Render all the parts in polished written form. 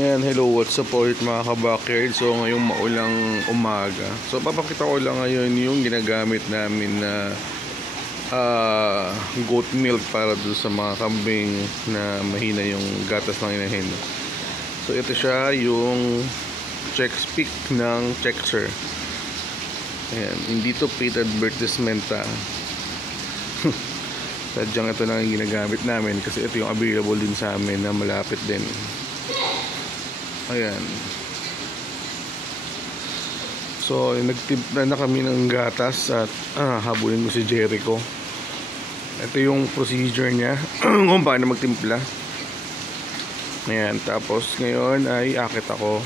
Yan, hello, what's up ulit mga kabakerd. So ngayong maulang umaga, so papakita ko lang ngayon yung ginagamit namin na goat milk para doon sa mga kambing na mahina yung gatas ng inahin. So ito siya, yung Chex Peak ng Chexer. Ayan, hindi to paid advertisement sadyang ito lang yung ginagamit namin kasi ito yung available din sa amin na malapit din. Ayan. So nagtimpla na kami ng gatas at habulin ko si Jericho. Ito yung procedure niya kung paano magtimpla. Ayan, tapos ngayon ay akit ako.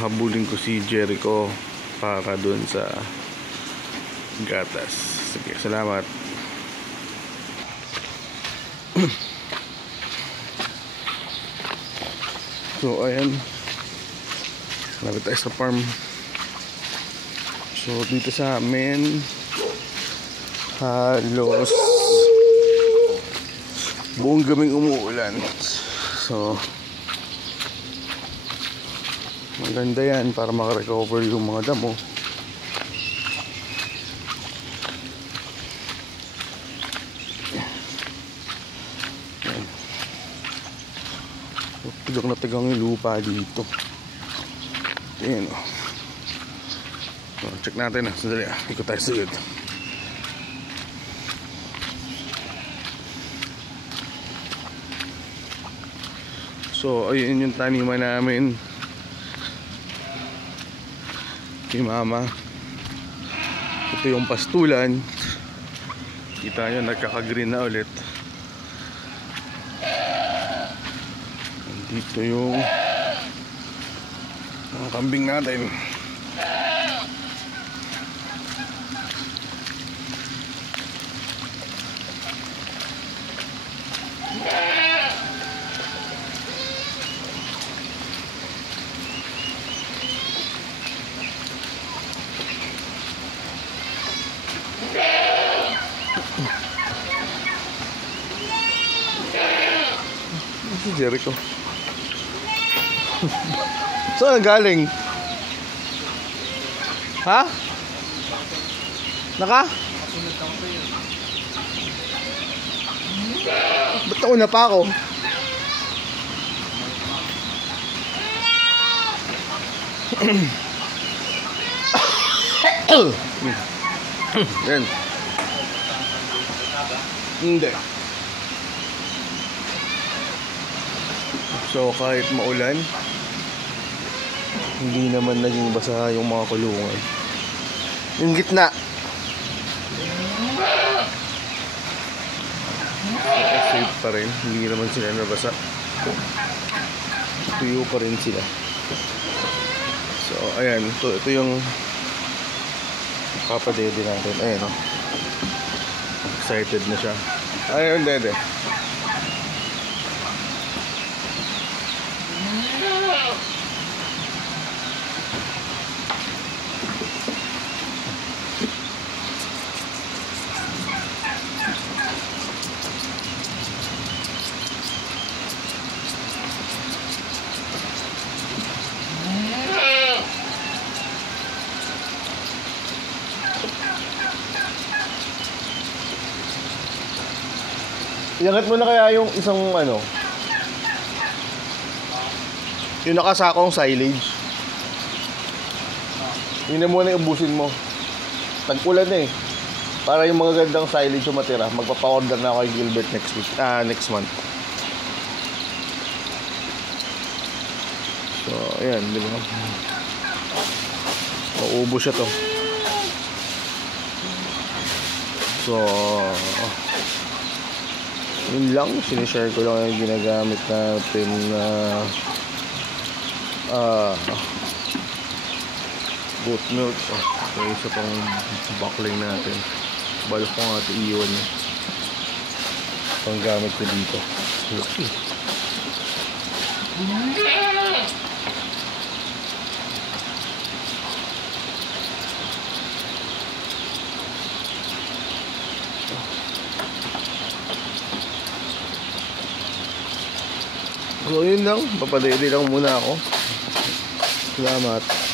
Habulin ko si Jericho para dun sa gatas. Sige, salamat. So ayan, malapit tayo sa farm. So dito sa amin halos buong gaming umuulan. So maganda yan para makarecover yung mga damo. Tigang na tigang yung lupa dito. Ayan o. So, check natin sandali ikot tayo sugod. So ayun yung taniman namin kay mama. Ito yung pastulan. Kita nyo nagkaka-green na ulit. Dito yung mga kambing natin. Si Jericho. Saan galing? Ha? Ba't nauna pa ako? Yan. Hindi. So kahit maulan, hindi naman naging basa yung mga kulungan. Yung gitna safe pa rin, hindi naman sila nabasa. Tuyo pa rin sila. So ayan, ito yung papadede natin. Ayan o, excited na siya. Ayun, dede. Iangat mo na kaya yung isang yung nakasakong silage. Yun na muna ubusin mo. Tag-ulan na eh. Para yung mga gandang silage yung matira. Magpapa-order na ako kay Gilbert next month. So ayan, di ba? Maubos siya to. So yun lang, sinishare ko lang yung ginagamit natin na goat milk. Okay, isa pang buckling natin. Balok ko nga ito iyon pang gamit ko dito. Laki. So yun lang, papadede lang muna ako. Salamat.